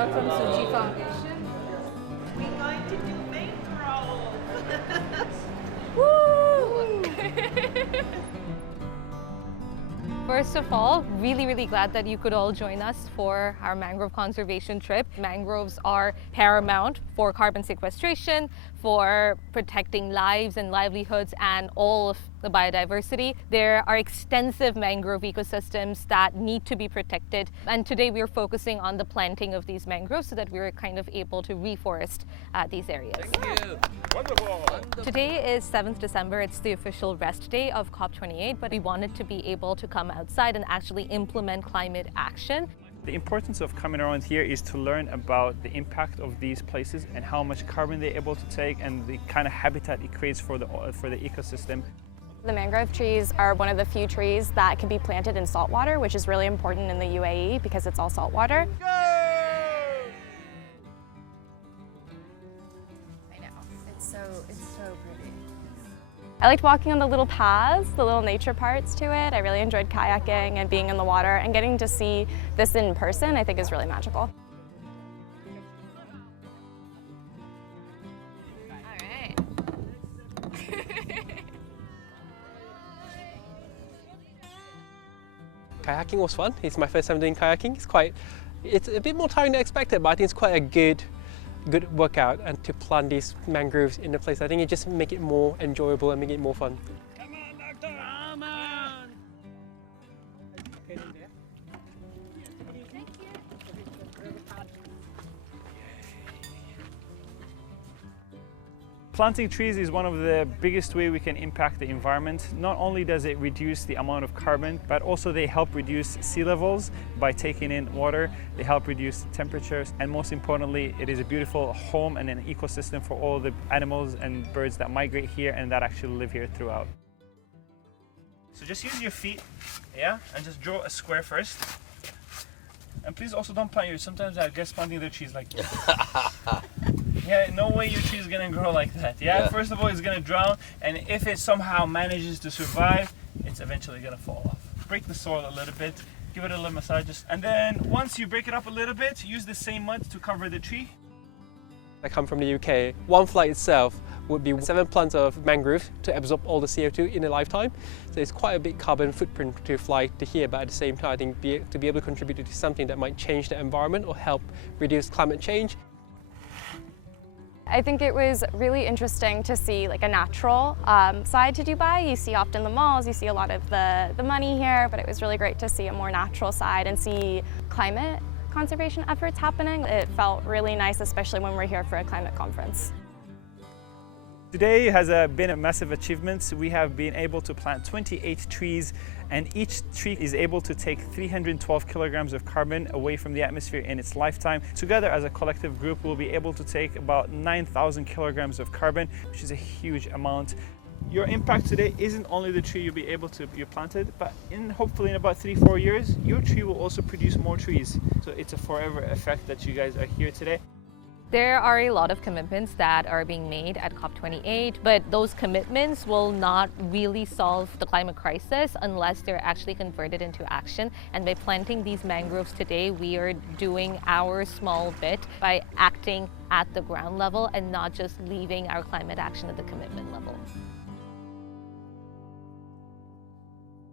Sarah from Suji Foundation. We're going to do mangroves. Woo! First of all, really glad that you could all join us for our mangrove conservation trip. Mangroves are paramount for carbon sequestration, for protecting lives and livelihoods and all of the biodiversity. There are extensive mangrove ecosystems that need to be protected, and today we are focusing on the planting of these mangroves so that we're kind of able to reforest these areas. Thank you. Wonderful. Today is 7th December. It's the official rest day of COP28, but we wanted to be able to come outside and actually implement climate action. The importance of coming around here is to learn about the impact of these places and how much carbon they're able to take and the kind of habitat it creates for the ecosystem. The mangrove trees are one of the few trees that can be planted in saltwater, which is really important in the UAE because it's all saltwater. I know, it's so pretty. I liked walking on the little paths, the little nature parts to it. I really enjoyed kayaking and being in the water, and getting to see this in person I think is really magical. Kayaking was fun. It's my first time doing kayaking. It's a bit more tiring than expected, but I think it's quite a good workout. And to plant these mangroves in the place, I think it just make it more enjoyable and make it more fun. Come on, doctor! Come on! Planting trees is one of the biggest ways we can impact the environment. Not only does it reduce the amount of carbon, but also they help reduce sea levels by taking in water. They help reduce temperatures, and most importantly, it is a beautiful home and an ecosystem for all the animals and birds that migrate here and that actually live here throughout. So just use your feet, yeah, and just draw a square first. And please also don't plant yours. Sometimes I guess planting their trees like this. Yeah, no way your tree is gonna grow like that. Yeah? First of all, it's gonna drown, and if it somehow manages to survive, it's eventually gonna fall off. Break the soil a little bit, give it a little massage, and then once you break it up a little bit, use the same mud to cover the tree. I come from the UK. One flight itself would be 7 plants of mangrove to absorb all the CO2 in a lifetime. So it's quite a big carbon footprint to fly to here, but at the same time, I think to be able to contribute to something that might change the environment or help reduce climate change. I think it was really interesting to see like a natural side to Dubai. You see often the malls, you see a lot of the money here, but it was really great to see a more natural side and see climate conservation efforts happening. It felt really nice, especially when we're here for a climate conference. Today has been a massive achievement. We have been able to plant 28 trees, and each tree is able to take 312 kilograms of carbon away from the atmosphere in its lifetime. Together as a collective group, we'll be able to take about 9,000 kilograms of carbon, which is a huge amount. Your impact today isn't only the tree you'll be able to be planted, but hopefully in about 3-4 years, your tree will also produce more trees. So it's a forever effect that you guys are here today. There are a lot of commitments that are being made at COP28, but those commitments will not really solve the climate crisis unless they're actually converted into action. And by planting these mangroves today, we are doing our small bit by acting at the ground level and not just leaving our climate action at the commitment level.